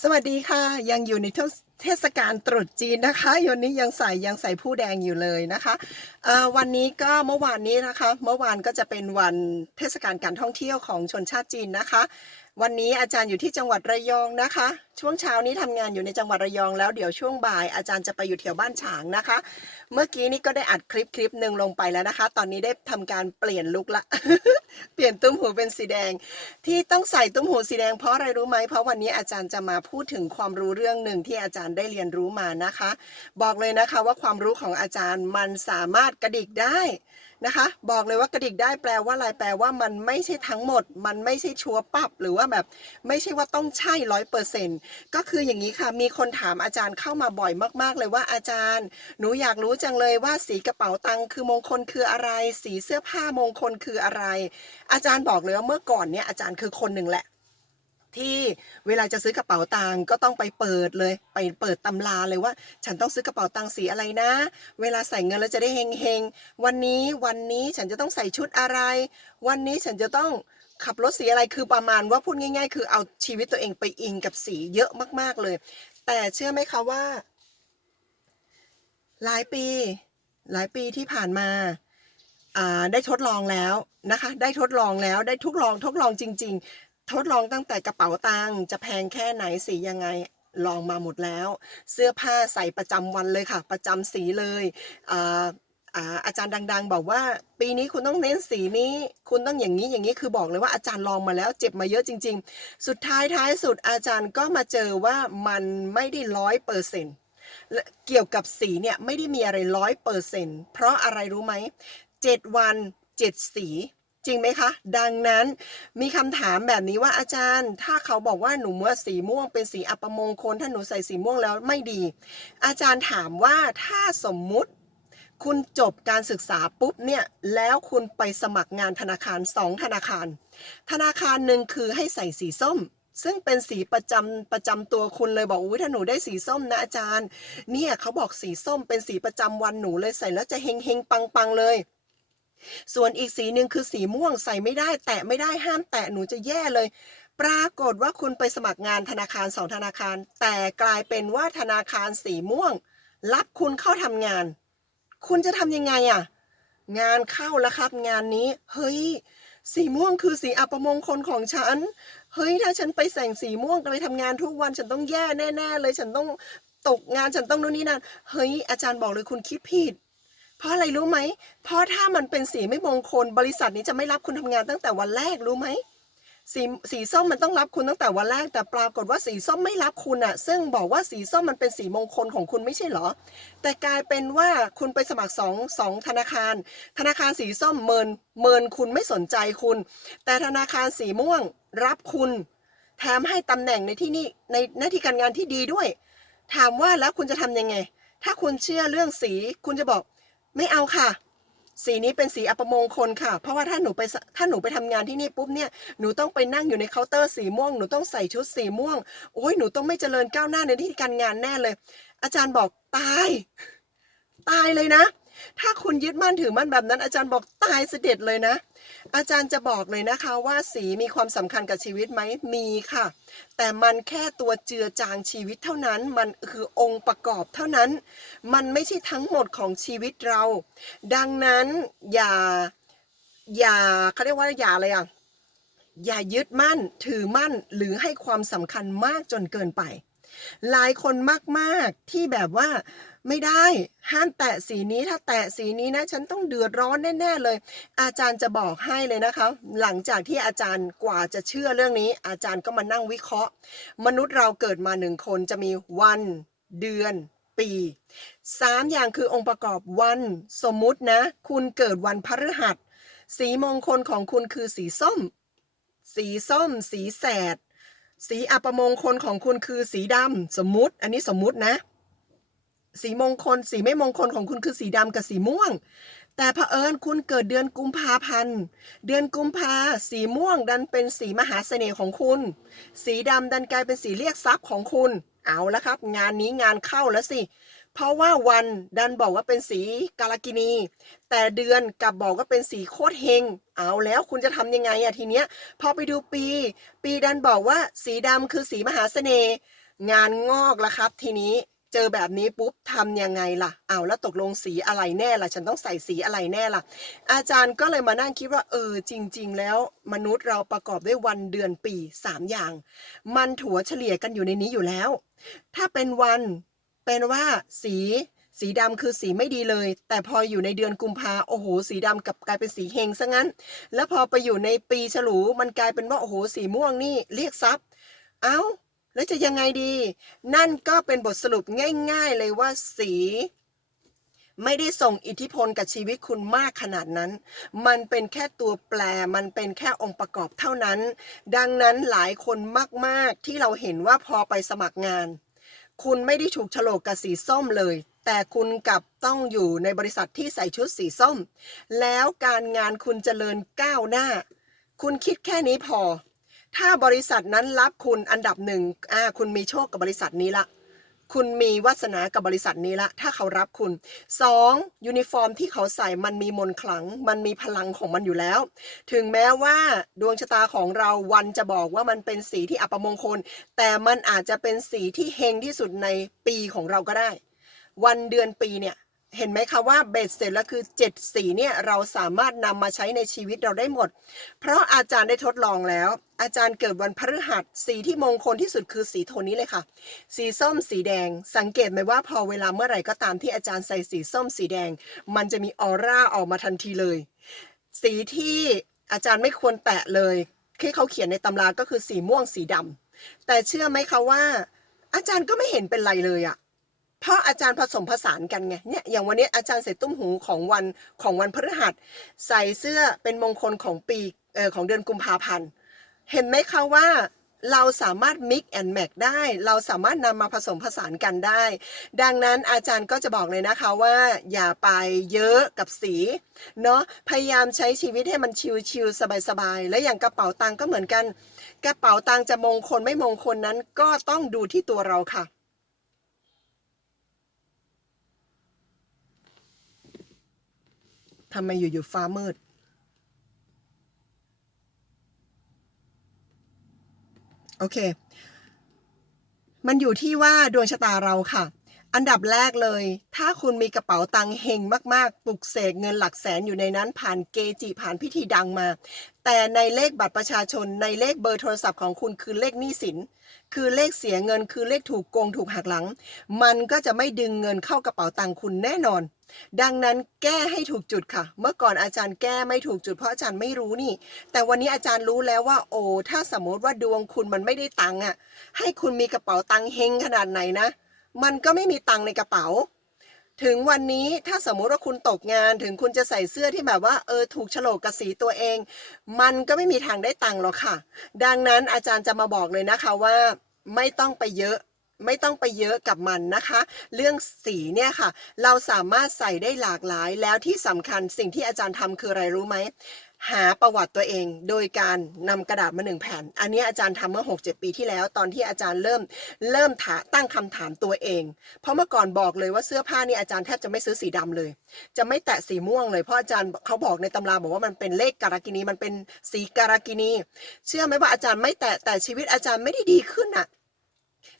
สวัสดีค่ะ ยังอยู่ใน เทศกาลตรุษจีนนะคะวันนี้ยังใส่ยังใส่ผู้แดงอยู่เลยนะคะวันนี้ก็เมื่อวานนี้นะคะ เมื่อวานก็จะเป็นวันเทศกาลการท่องเที่ยวของชนชาติจีนนะคะ วันนี้อาจารย์อยู่ที่จังหวัดระยองนะคะ ช่วงเช้านี้ทำงานอยู่ในจังหวัดระยองแล้วเดี๋ยวช่วงบ่ายอาจารย์จะไปอยู่แถวบ้านฉางนะคะ เมื่อกี้นี้ก็ได้อัดคลิปคลิปหนึ่งลงไปแล้วนะคะ ตอนนี้ได้ทำการเปลี่ยนลุคละ เปลี่ยนตุ้มหูเป็นสีแดง ที่ต้องใส่ตุ้มหูสีแดงเพราะอะไรรู้ไหมเพราะวันนี้อาจารย์จะมาพูดถึงความรู้เรื่องหนึ่งที่อาจารย์ได้เรียนรู้มานะคะ บอกเลยนะคะว่าความรู้ของอาจารย์มันสามารถกระดิกได้นะคะ บอกเลยว่ากระดิกได้แปลว่าอะไรแปลว่ามันไม่ใช่ทั้งหมด มันไม่ใช่ชัวร์ปับหรือว่าแบบไม่ใช่ว่าต้องใช่ร้อยเปอร์เซ็นต์ก็คืออย่างนี้ค่ะ มีคนถามอาจารย์เข้ามาบ่อยมากๆ เลยว่าอาจารย์ หนูอยากรู้จังเลยว่าสีกระเป๋าตังค์คือมงคลคืออะไร สีเสื้อผ้ามงคลคืออะไร อาจารย์บอกเลยว่าเมื่อก่อนเนี่ยอาจารย์คือคนหนึ่งแหละ ที่เวลาจะซื้อกระเป๋าตังก็ต้องไปเปิดเลย ไปเปิดตำราเลยว่า ฉันต้องซื้อกระเป๋าตังสีอะไรนะ เวลาใส่เงินแล้วจะได้เฮงเฮงวันนี้วันนี้ฉันจะต้องใส่ชุดอะไร วันนี้ฉันจะต้องขับรถสีอะไรคือประมาณว่าพูดง่าย ๆ คือเอาชีวิตตัวเองไปอิงกับสีเยอะมากๆเลย แต่เชื่อไหมคะว่า หลายปี หลายปีที่ผ่านมาอ่าได้ทดลองแล้วนะคะ ได้ทดลองแล้วได้ทุกลองทดลองจริง ๆ ทดลองตั้งแต่กระเป๋าตังค์จะแพงแค่ไหนสียังไงลองมาหมดแล้ว เสื้อผ้าใส่ประจำวันเลยค่ะ ประจำสีเลยอ่าอาจารย์ดัง ๆ บอกว่า ปีนี้คุณต้องเน้นสีนี้ คุณต้องอย่างนี้อย่างนี้คือบอกเลยว่าอาจารย์ลองมาแล้วเจ็บมาเยอะจริง ๆ สุดท้ายท้ายสุดอาจารย์ก็มาเจอว่ามันไม่ได้ร้อยเปอร์เซ็นต์เกี่ยวกับสีเนี่ยไม่ได้มีอะไรร้อยเปอร์เซ็นต์เพราะอะไรรู้ไหมเจ็ดวันเจ็ดสี จริงไหมคะ ดังนั้นมีคำถามแบบนี้ว่าอาจารย์ ถ้าเขาบอกว่าหนูว่าสีม่วงเป็นสีอัปมงคลถ้าหนูใส่สีม่วงแล้วไม่ดี อาจารย์ถามว่าถ้าสมมุติคุณจบการศึกษาปุ๊บเนี่ยแล้วคุณไปสมัครงานธนาคารสองธนาคาร ธนาคารหนึ่งคือให้ใส่สีส้ม ซึ่งเป็นสีประจำประจำตัวคุณเลยบอกอุ้ยถ้าหนูได้สีส้มนะอาจารย์ เนี่ยเขาบอกสีส้มเป็นสีประจำวันหนูเลยใส่แล้วจะเฮงเฮงปังปังเลย ส่วนอีกสีหนึ่งคือสีม่วงใส่ไม่ได้ แตะไม่ได้ห้ามแตะหนูจะแย่เลย ปรากฏว่าคุณไปสมัครงานธนาคารสองธนาคาร แต่กลายเป็นว่าธนาคารสีม่วง รับคุณเข้าทำงาน คุณจะทำยังไงอะงานเข้าแล้วครับ งานนี้ เฮ้ยสีม่วงคือสีอัปมงคลของฉัน เฮ้ยถ้าฉันไปแส่งสีม่วงไปทำงานทุกวันฉันต้องแย่แน่ ๆ เลยฉันต้องตกงานฉันต้องนู่นนี่นั่น เฮ้ยอาจารย์บอกเลยคุณคิดผิด เพราะอะไรรู้ไหม เพราะถ้ามันเป็นสีไม่มงคล บริษัทนี้จะไม่รับคุณทำงานตั้งแต่วันแรกรู้ไหมสีสีส้มมันต้องรับคุณตั้งแต่วันแรก แต่ปรากฏว่าสีส้มไม่รับคุณอะซึ่งบอกว่าสีส้มมันเป็นสีมงคลของคุณไม่ใช่เหรอ แต่กลายเป็นว่าคุณไปสมัครสองสองธนาคาร ธนาคารสีส้มเมินเมินคุณไม่สนใจคุณ แต่ธนาคารสีม่วงรับคุณ แถมให้ตำแหน่งในที่นี่ในหน้าที่การงานที่ดีด้วย ถามว่าแล้วคุณจะทำยังไง ถ้าคุณเชื่อเรื่องสีคุณจะบอก ไม่เอาค่ะ สีนี้เป็นสีอัปมงคลค่ะ เพราะว่าถ้าหนูไปถ้าหนูไปทำงานที่นี่ปุ๊บเนี่ยหนูต้องไปนั่งอยู่ในเคาน์เตอร์สีม่วงหนูต้องใส่ชุดสีม่วงโอ้ยหนูต้องไม่เจริญก้าวหน้าในที่การงานแน่เลย อาจารย์บอกตาย ตายเลยนะ ถ้าคุณยึดมั่นถือมั่นแบบนั้น อาจารย์บอกตายเสด็จเลยนะ อาจารย์จะบอกเลยนะคะว่าสีมีความสำคัญกับชีวิตไหมมีค่ะ แต่มันแค่ตัวเจือจางชีวิตเท่านั้น มันคือองค์ประกอบเท่านั้น มันไม่ใช่ทั้งหมดของชีวิตเรา ดังนั้นอย่าอย่าเขาเรียกว่าอย่าอะไรอะอย่ายึดมั่นถือมั่นหรือให้ความสำคัญมากจนเกินไป หลายคนมากๆที่แบบว่าไม่ได้ห้ามแตะสีนี้ถ้าแตะสีนี้นะฉันต้องเดือดร้อนแน่ๆเลย อาจารย์จะบอกให้เลยนะคะ หลังจากที่อาจารย์กว่าจะเชื่อเรื่องนี้ อาจารย์ก็มานั่งวิเคราะห์ มนุษย์เราเกิดมาหนึ่งคนจะมีวันเดือนปีสามอย่างคือองค์ประกอบวันสมมุตินะ คุณเกิดวันพฤหัส สีมงคลของคุณคือสีส้ม สีส้ม สีแสด สีอัปมงคลของคุณคือสีดำสมมุติ อันนี้สมมุตินะ สีมงคล สีไม่มงคลของคุณคือสีดำกับสีม่วง แต่เผอิญคุณเกิดเดือนกุมภาพันธ์ เดือนกุมภาสีม่วงดันเป็นสีมหาเสน่ห์ของคุณ สีดำดันกลายเป็นสีเรียกทรัพย์ของคุณ เอาละครับ งานนี้งานเข้าแล้วสิ เพราะว่าวันดันบอกว่าเป็นสีกาลกินี แต่เดือนกลับบอกว่าเป็นสีโคตรเฮง เอาแล้วคุณจะทำยังไงอะทีเนี้ยพอไปดูปี ปีดันบอกว่าสีดำคือสีมหาเสน่ห์งานงอกล้วครับ ทีนี้เจอแบบนี้ปุ๊บทำยังไงล่ะอ้าวแล้วตกลงสีอะไรแน่ล่ะ ฉันต้องใส่สีอะไรแน่ล่ะ อาจารย์ก็เลยมานั่งคิดว่าเออจริง ๆ แล้วมนุษย์เราประกอบด้วยวันเดือนปีสามอย่าง มันถัวเฉลี่ยกันอยู่ในนี้อยู่แล้ว ถ้าเป็นวัน เป็นว่าสีสีดำคือสีไม่ดีเลย แต่พออยู่ในเดือนกุมภาโอ้โห สีดำกับกลายเป็นสีเฮงซะงั้น แล้วพอไปอยู่ในปีฉลูมันกลายเป็นว่าโอ้โห สีม่วงนี่เรียกทรัพย์ เอ้า แล้วจะยังไงดี นั่นก็เป็นบทสรุปง่าย ๆ เลยว่าสีไม่ได้ส่งอิทธิพลกับชีวิตคุณมากขนาดนั้น มันเป็นแค่ตัวแปร มันเป็นแค่องค์ประกอบเท่านั้น ดังนั้นหลายคนมาก ๆ ที่เราเห็นว่าพอไปสมัครงาน คุณไม่ได้ถูกฉลกกับสีส้มเลย แต่คุณกลับต้องอยู่ในบริษัทที่ใส่ชุดสีส้ม แล้วการงานคุณเจริญก้าวหน้า คุณคิดแค่นี้พอ ถ้าบริษัทนั้นรับคุณอันดับหนึ่งอ่าคุณมีโชคกับบริษัทนี้ละ คุณมีวาสนากับบริษัทนี้ละ ถ้าเขารับคุณสองยูนิฟอร์มที่เขาใส่มันมีมนต์ขลัง มันมีพลังของมันอยู่แล้ว ถึงแม้ว่าดวงชะตาของเราวันจะบอกว่ามันเป็นสีที่อัปมงคล แต่มันอาจจะเป็นสีที่เฮงที่สุดในปีของเราก็ได้ วันเดือนปีเนี่ย เห็นไหมคะว่าเบสเสร็จแล้วคือ 7 สีเนี่ยเราสามารถนำมาใช้ในชีวิตเราได้หมด เพราะอาจารย์ได้ทดลองแล้ว อาจารย์เกิดวันพฤหัสสีที่มงคลที่สุดคือสีโทนนี้เลยค่ะ สีส้มสีแดง สังเกตไหมว่าพอเวลาเมื่อไหร่ก็ตามที่อาจารย์ใส่สีส้มสีแดง มันจะมีออร่าออกมาทันทีเลย สีที่อาจารย์ไม่ควรแตะเลยที่เขาเขียนในตำราก็คือสีม่วงสีดำแต่เชื่อไหมคะว่า อาจารย์ก็ไม่เห็นเป็นไรเลยอะ เพราะอาจารย์ผสมผสานกันไงเนี่ยอย่างวันนี้อาจารย์ใส่ตุ้มหูของวันของวันพฤหัส ใส่เสื้อเป็นมงคลของปีเอ่อของเดือนกุมภาพันธ์ เห็นไหมคะว่าเราสามารถ mix and match ได้ เราสามารถนำมาผสมผสานกันได้ ดังนั้นอาจารย์ก็จะบอกเลยนะคะว่าอย่าไปเยอะกับสี เนาะ พยายามใช้ชีวิตให้มันชิลๆสบายๆ และอย่างกระเป๋าตังก็เหมือนกัน กระเป๋าตังจะมงคลไม่มงคลนั้นก็ต้องดูที่ตัวเราค่ะ ทำไมอยู่ๆฟ้ามืด โอเค มันอยู่ที่ว่าดวงชะตาเราค่ะ อันดับแรกเลย ถ้าคุณมีกระเป๋าตังค์เฮงมากๆ ปลุกเสกเงินหลักแสนอยู่ในนั้นผ่านเกจิผ่านพิธีดังมา แต่ในเลขบัตรประชาชนในเลขเบอร์โทรศัพท์ของคุณคือเลขหนี้สิน คือเลขเสียเงินคือเลขถูกโกงถูกหักหลัง มันก็จะไม่ดึงเงินเข้ากระเป๋าตังค์คุณแน่นอน ดังนั้นแก้ให้ถูกจุดค่ะ เมื่อก่อนอาจารย์แก้ไม่ถูกจุดเพราะอาจารย์ไม่รู้นี่ แต่วันนี้อาจารย์รู้แล้วว่า โอ้ถ้าสมมติว่าดวงคุณมันไม่ได้ตังค์อะให้คุณมีกระเป๋าตังค์เฮงขนาดไหนนะ มันก็ไม่มีตังค์ในกระเป๋า ถึงวันนี้ถ้าสมมุติว่าคุณตกงานถึงคุณจะใส่เสื้อที่แบบว่าเออถูกโฉลกกับสีตัวเอง มันก็ไม่มีทางได้ตังค์หรอกค่ะ ดังนั้นอาจารย์จะมาบอกเลยนะคะว่าไม่ต้องไปเยอะไม่ต้องไปเยอะกับมันนะคะ เรื่องสีเนี่ยค่ะ เราสามารถใส่ได้หลากหลายแล้วที่สำคัญสิ่งที่อาจารย์ทำคืออะไรรู้ไหม หาประวัติตัวเองโดยการนำกระดาษมาหนึ่งแผ่น อันนี้อาจารย์ทำเมื่อ 6-7 ปีที่แล้ว ตอนที่อาจารย์เริ่มเริ่มถาตั้งคำถามตัวเอง เพราะเมื่อก่อนบอกเลยว่าเสื้อผ้านี่อาจารย์แทบจะไม่ซื้อสีดำเลย จะไม่แตะสีม่วงเลยเพราะอาจารย์เขาบอกในตำราบอกว่ามันเป็นเลขการากินีมันเป็นสีการากินี เชื่อไหมว่าอาจารย์ไม่แตะแต่ชีวิตอาจารย์ไม่ได้ดีขึ้นอะ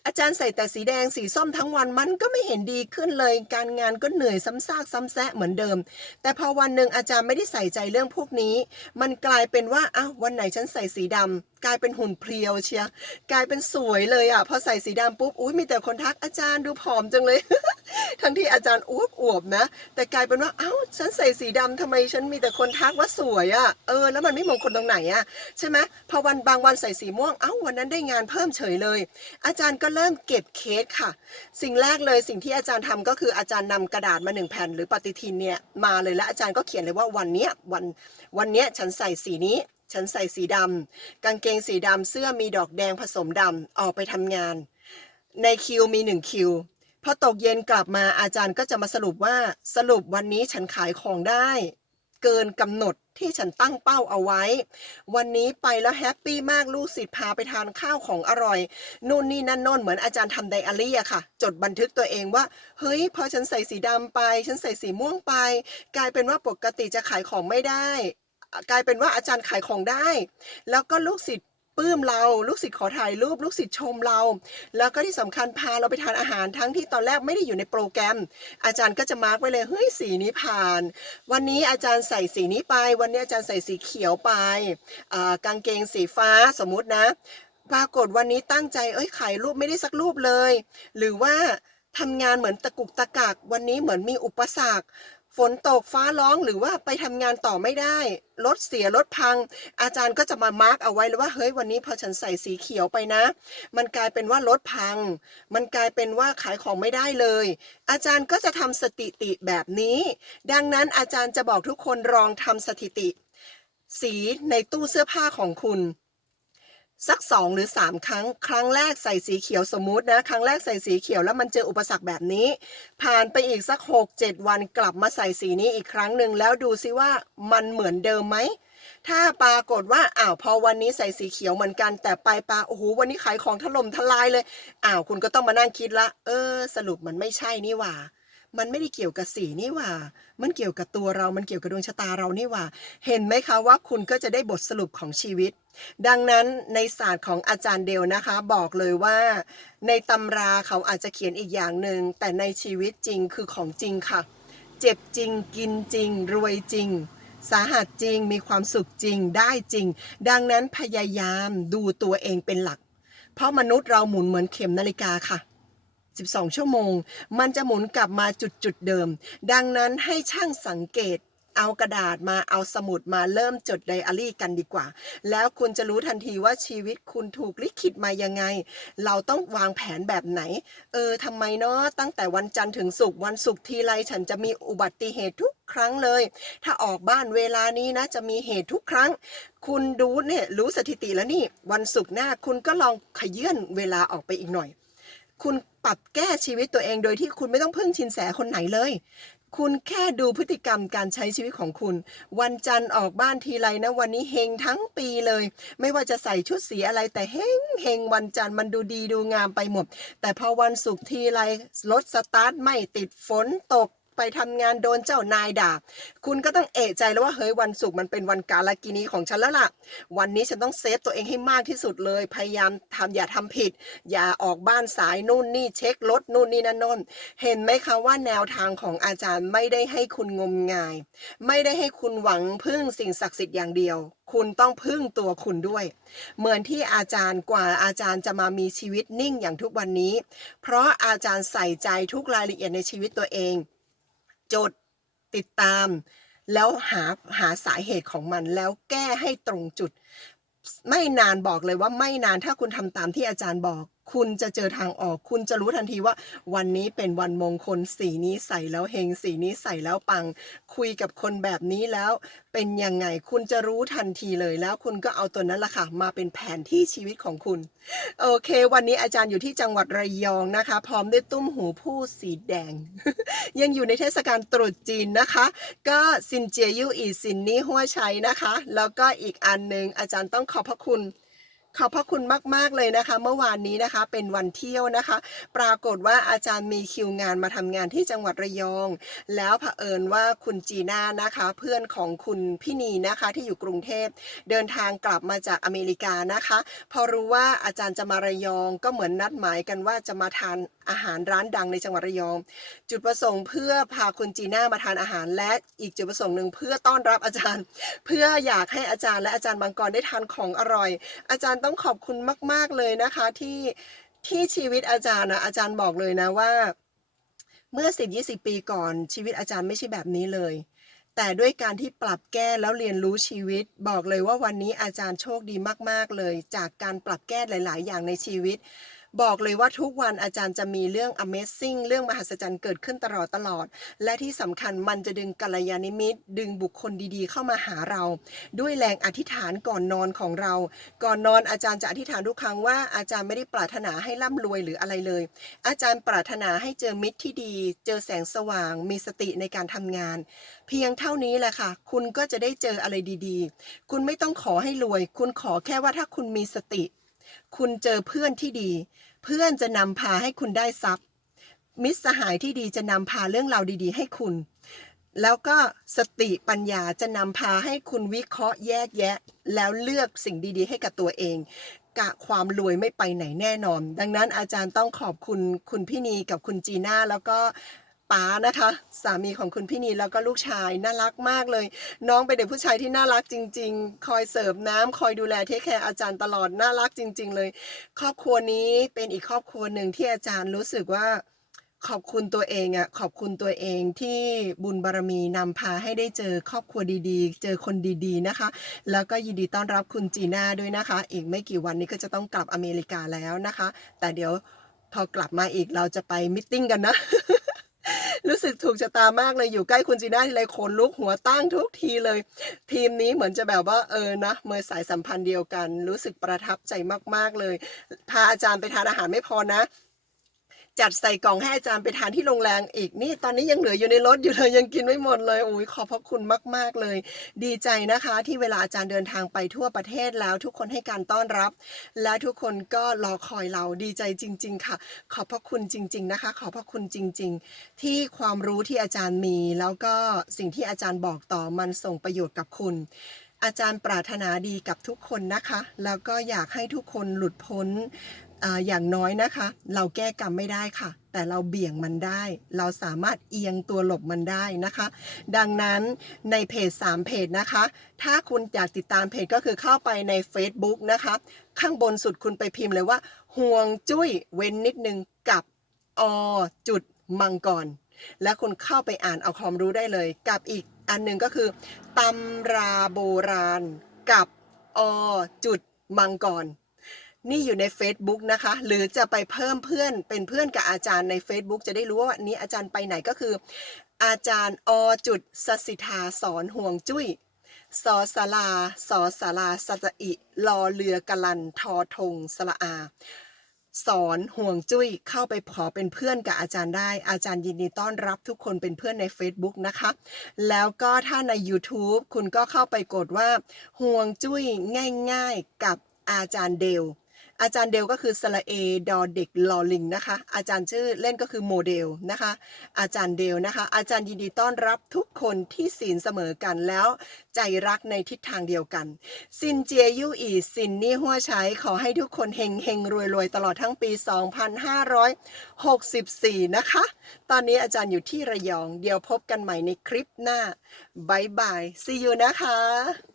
อาจารย์ใส่แต่สีแดงสีส้มทั้งวันมันก็ไม่เห็นดีขึ้นเลย การงานก็เหนื่อยซ้ำซากซ้ำแซะเหมือนเดิม แต่พอวันหนึ่งอาจารย์ไม่ได้ใส่ใจเรื่องพวกนี้ มันกลายเป็นว่าอ้าววันไหนฉันใส่สีดำกลายเป็นหุ่นเพรียวเชียกลายเป็นสวยเลยอะพอใส่สีดำปุ๊บอุ้ยมีแต่คนทักอาจารย์ดูผอมจังเลย ทั้งที่อาจารย์อ้วบอวบนะ แต่กลายเป็นว่าเอ้าฉันใส่สีดำทำไมฉันมีแต่คนทักว่าสวยอะเออแล้วมันไม่มงคลตรงไหนอะใช่ไหมพอวันบางวันใส่สีม่วงเอ้าวันนั้นได้งานเพิ่มเฉยเลย อาจารย์ก็เริ่มเก็บเคสค่ะ สิ่งแรกเลยสิ่งที่อาจารย์ทำก็คืออาจารย์นำกระดาษมาหนึ่งแผ่น หรือปฏิทินเนี่ยมาเลยแล้วอาจารย์ก็เขียนเลยว่าวันเนี้ยวันวันเนี้ยฉันใส่สีนี้ฉันใส่สีดำกางเกงสีดำเสื้อมีดอกแดงผสมดำออกไปทำงาน ในคิวมีหนึ่งคิวพอตกเย็นกลับมาอาจารย์ก็จะมาสรุปว่าสรุปวันนี้ฉันขายของได้ เกินกำหนดที่ฉันตั้งเป้าเอาไว้ วันนี้ไปแล้วแฮปปี้มากลูกศิษย์พาไปทานข้าวของอร่อยนู่นนี่นั่นน่นเหมือนอาจารย์ทำไดอารี่อะค่ะ จดบันทึกตัวเองว่า เฮ้ย พอฉันใส่สีดำไป ฉันใส่สีม่วงไป กลายเป็นว่าปกติจะขายของไม่ได้ กลายเป็นว่าอาจารย์ขายของได้ แล้วก็ลูกศิษย์ ปลื้มเราลูกศิษย์ขอถ่ายรูปลูกศิษย์ชมเรา แล้วก็ที่สำคัญพาเราไปทานอาหารทั้งที่ตอนแรกไม่ได้อยู่ในโปรแกรม อาจารย์ก็จะมาร์กไว้เลยเฮ้ยสีนี้ผ่าน วันนี้อาจารย์ใส่สีนี้ไป วันนี้อาจารย์ใส่สีเขียวไปกางเกงสีฟ้าสมมุตินะ ปรากฏวันนี้ตั้งใจเอ้ยขายรูปไม่ได้สักรูปเลย หรือว่าทำงานเหมือนตะกุกตะกักวันนี้เหมือนมีอุปสรรค ฝนตกฟ้าร้องหรือว่าไปทำงานต่อไม่ได้ รถเสียรถพัง อาจารย์ก็จะมามาร์กเอาไว้เลยว่าเฮ้ยวันนี้พอฉันใส่สีเขียวไปนะ มันกลายเป็นว่ารถพัง มันกลายเป็นว่าขายของไม่ได้เลย อาจารย์ก็จะทำสถิติแบบนี้ ดังนั้นอาจารย์จะบอกทุกคนลองทำสถิติ สีในตู้เสื้อผ้าของคุณ สักสองหรือสามครั้ง ครั้งแรกใส่สีเขียวสมมุตินะ ครั้งแรกใส่สีเขียวแล้วมันเจออุปสรรคแบบนี้ ผ่านไปอีกสักหกเจ็ดวันกลับมาใส่สีนี้อีกครั้งหนึ่งแล้วดูซิว่ามันเหมือนเดิมไหมถ้าปรากฏว่าอ้าวพอวันนี้ใส่สีเขียวเหมือนกัน แต่ไปปลาโอ้โหวันนี้ขายของถล่มทลายเลยอ้าวคุณก็ต้องมานั่งคิดละ เออ สรุปมันไม่ใช่นี่หว่า มันไม่ได้เกี่ยวกับสีนี่หว่า มันเกี่ยวกับตัวเรา มันเกี่ยวกับดวงชะตาเรานี่หว่า เห็นไหมคะว่าคุณก็จะได้บทสรุปของชีวิต ดังนั้นในศาสตร์ของอาจารย์เดลนะคะ บอกเลยว่า ในตำราเขาอาจจะเขียนอีกอย่างหนึ่งแต่ในชีวิตจริงคือของจริงค่ะ เจ็บจริง กินจริง รวยจริงสาหัสจริงมีความสุขจริงได้จริง ดังนั้นพยายามดูตัวเองเป็นหลัก เพราะมนุษย์เราหมุนเหมือนเข็มนาฬิกาค่ะ 12 ชั่วโมง มันจะหมุนกลับมาจุดจุดเดิม ดังนั้นให้ช่างสังเกตเอากระดาษมาเอาสมุดมาเริ่มจดไดอารี่กันดีกว่า แล้วคุณจะรู้ทันทีว่าชีวิตคุณถูกลิขิตมายังไง เราต้องวางแผนแบบไหน เออทำไมเนาะตั้งแต่วันจันทร์ถึงศุกร์วันศุกร์ทีไรฉันจะมีอุบัติเหตุทุกครั้งเลย ถ้าออกบ้านเวลานี้นะ จะมีเหตุทุกครั้ง คุณดูเนี่ยรู้สถิติแล้วนี่ วันศุกร์หน้าคุณก็ลองขยื่นเวลาออกไปอีกหน่อย คุณปรับแก้ชีวิตตัวเองโดยที่คุณไม่ต้องพึ่งชินแสคนไหนเลย คุณแค่ดูพฤติกรรมการใช้ชีวิตของคุณ วันจันทร์ออกบ้านทีไรนะวันนี้เฮงทั้งปีเลย ไม่ว่าจะใส่ชุดสีอะไรแต่เฮงเฮงวันจันทร์มันดูดีดูงามไปหมด แต่พอวันศุกร์ทีไรรถสตาร์ทไม่ติดฝนตก ไปทำงานโดนเจ้านายด่า คุณก็ต้องเอะใจแล้วว่าเฮ้ยวันศุกร์มันเป็นวันกาลกินีของฉันแล้วล่ะ วันนี้ฉันต้องเซฟตัวเองให้มากที่สุดเลย พยายามทำอย่าทำผิด อย่าออกบ้านสายนู่นนี่เช็ครถนู่นนี่นั่นน่นเห็นไหมคะว่าแนวทางของอาจารย์ไม่ได้ให้คุณงมงาย ไม่ได้ให้คุณหวังพึ่งสิ่งศักดิ์สิทธิ์อย่างเดียวคุณต้องพึ่งตัวคุณด้วย เหมือนที่อาจารย์กว่าอาจารย์จะมามีชีวิตนิ่งอย่างทุกวันนี้ เพราะอาจารย์ใส่ใจทุกรายละเอียดในชีวิตตัวเอง จดติดตาม แล้วหาหาสาเหตุของมันแล้วแก้ให้ตรงจุด ไม่นานบอกเลยว่าไม่นานถ้าคุณทำตามที่อาจารย์บอกคุณจะเจอทางออก คุณจะรู้ทันทีว่า วันนี้เป็นวันมงคล สีนี้ใส่แล้วเฮง สีนี้ใส่แล้วปัง คุยกับคนแบบนี้แล้วเป็นยังไง คุณจะรู้ทันทีเลยแล้ว คุณก็เอาตัวนั้นละค่ะ มาเป็นแผนที่ชีวิตของคุณ โอเค วันนี้อาจารย์อยู่ที่จังหวัดระยองนะคะ พร้อมด้วยตุ้มหูผู้สีแดง ยังอยู่ในเทศกาลตรุษจีนนะคะ ก็ซินเจียยู่อีซินนี่หัวชัยนะคะ แล้วก็อีกอันหนึ่งอาจารย์ต้องขอบพระคุณ ขอบพระคุณมาก ๆ เลยนะคะ เมื่อวานนี้นะคะเป็นวันเที่ยวนะคะ ปรากฏว่าอาจารย์มีคิวงานมาทำงานที่จังหวัดระยอง แล้วเผอิญว่าคุณจีน่านะคะ เพื่อนของคุณพี่นีนะคะที่อยู่กรุงเทพเดินทางกลับมาจากอเมริกานะคะ พอรู้ว่าอาจารย์จะมาระยองก็เหมือนนัดหมายกันว่าจะมาทานอาหารร้านดังในจังหวัดระยอง จุดประสงค์เพื่อพาคุณจีน่ามาทานอาหาร และอีกจุดประสงค์หนึ่งเพื่อต้อนรับอาจารย์ เพื่ออยากให้อาจารย์และอาจารย์บางกรได้ทานของอร่อย อาจารย์ต้องขอบคุณมาก ๆเลยนะคะที่ที่ชีวิตอาจารย์นะอาจารย์บอกเลยนะว่า เมื่อสี่ยี่สิบปีก่อนชีวิตอาจารย์ไม่ใช่แบบนี้เลย แต่ด้วยการที่ปรับแก้แล้วเรียนรู้ชีวิต บอกเลยว่าวันนี้อาจารย์โชคดีมาก ๆ เลย จากการปรับแก้หลาย ๆ อย่างในชีวิต บอกเลยว่าทุกวันอาจารย์จะมีเรื่อง Amazing เรื่องมหัศจรรย์เกิดขึ้นตลอดตลอด และที่สำคัญมันจะดึงกัลยาณมิตร ดึงบุคคลดีๆ เข้ามาหาเรา ด้วยแรงอธิษฐานก่อนนอนของเรา ก่อนนอนอาจารย์จะอธิษฐานทุกครั้งว่าอาจารย์ไม่ได้ปรารถนาให้ร่ำรวยหรืออะไรเลย อาจารย์ปรารถนาให้เจอมิตรที่ดี เจอแสงสว่าง มีสติในการทำงาน เพียงเท่านี้แหละค่ะ คุณก็จะได้เจออะไรดีๆ คุณไม่ต้องขอให้รวย คุณขอแค่ว่าถ้าคุณมีสติ คุณเจอเพื่อนที่ดี เพื่อนจะนำพาให้คุณได้ทรัพย์ มิตรสหายที่ดีจะนำพาเรื่องราวดีๆ ให้คุณ แล้วก็สติปัญญาจะนำพาให้คุณวิเคราะห์แยกแยะ แล้วเลือกสิ่งดีๆ ให้กับตัวเองกะความรวยไม่ไปไหนแน่นอน ดังนั้นอาจารย์ต้องขอบคุณคุณพี่นีกับคุณจีน่าแล้วก็ ป๋านะคะ สามีของคุณพี่นีแล้วก็ลูกชายน่ารักมากเลย น้องเป็นเด็กผู้ชายที่น่ารักจริง ๆ คอยเสิร์ฟน้ำคอยดูแลเทคแคร์อาจารย์ตลอดน่ารักจริง ๆ เลย ครอบครัวนี้เป็นอีกครอบครัวหนึ่งที่อาจารย์รู้สึกว่าขอบคุณตัวเองอะขอบคุณตัวเองที่บุญบารมีนำพาให้ได้เจอครอบครัวดีๆ เจอคนดีๆนะคะ แล้วก็ยินดีต้อนรับคุณจีน่าด้วยนะคะ อีกไม่กี่วันนี้ก็จะต้องกลับอเมริกาแล้วนะคะ แต่เดี๋ยวพอกลับมาอีกเราจะไปมิทติ้งกันนะ รู้สึกถูกชะตามากเลยอยู่ใกล้คุณจีน่าทีไรขนลุกหัวตั้งทุกทีเลย ทีมนี้เหมือนจะแบบว่าเออนะเมื่อสายสัมพันธ์เดียวกัน รู้สึกประทับใจมากๆเลย พาอาจารย์ไปทานอาหารไม่พอนะ จัดใส่กล่องให้อาจารย์ไปทานที่โรงแรมอีกนี่ตอนนี้ยังเหลืออยู่ในรถอยู่เลยยังกินไม่หมดเลยโอ้ยขอบพระคุณมาก ๆ เลย ดีใจนะคะ ที่เวลาอาจารย์เดินทางไปทั่วประเทศแล้วทุกคนให้การต้อนรับ และทุกคนก็รอคอยเราดีใจจริง ๆ ค่ะ ขอบพระคุณจริง ๆ นะคะ ขอบพระคุณจริง ๆ ที่ความรู้ที่อาจารย์มี แล้วก็สิ่งที่อาจารย์บอกต่อมันส่งประโยชน์กับคุณอาจารย์ปรารถนาดีกับทุกคนนะคะ แล้วก็อยากให้ทุกคนหลุดพ้น อย่างน้อยนะคะ เราแก้กรรมไม่ได้ค่ะ แต่เราเบี่ยงมันได้ เราสามารถเอียงตัวหลบมันได้นะคะ ดังนั้นในเพจ 3 เพจนะคะ ถ้าคุณอยากติดตามเพจก็คือเข้าไปใน Facebook นะคะ ข้างบนสุดคุณไปพิมพ์เลยว่า ห่วงจุ้ยเว้นนิดนึงกับอจุดมังกรและคุณเข้าไปอ่านเอาความรู้ได้เลย กับอีกอันหนึ่งก็คือตำราโบราณกับอจุดมังกร นี่อยู่ใน Facebook นะคะ หรือจะไปเพิ่มเพื่อนเป็นเพื่อนกับอาจารย์ใน Facebook จะได้รู้ว่าวันนี้อาจารย์ไปไหนก็คือ อาจารย์อจุดสสิทาสอนห่วงจุ้ยสอสลาสอสลาสตอิลอเรือกลันทอทงสละอา สอนห่วงจุ้ยเข้าไปขอเป็นเพื่อนกับอาจารย์ได้ อาจารย์ยินดีต้อนรับทุกคนเป็นเพื่อนใน Facebook นะคะ แล้วก็ถ้าใน YouTube คุณก็เข้าไปกดว่าห่วงจุ้ยง่าย ๆ กับอาจารย์เดล อาจารย์เดลก็คือสระเอดอเด็กลอลิงนะคะ อาจารย์ชื่อเล่นก็คือโมเดลนะคะ อาจารย์เดลนะคะ อาจารย์ยินดีต้อนรับทุกคนที่ศีลเสมอกันแล้ว ใจรักในทิศทางเดียวกันซินเจียยู่อีซินนี่หัวใช้ขอให้ทุกคนเฮงเฮงรวยรวยตลอดทั้งปี 2564 นะคะ ตอนนี้อาจารย์อยู่ที่ระยอง เดี๋ยวพบกันใหม่ในคลิปหน้าบายบาย see you นะคะ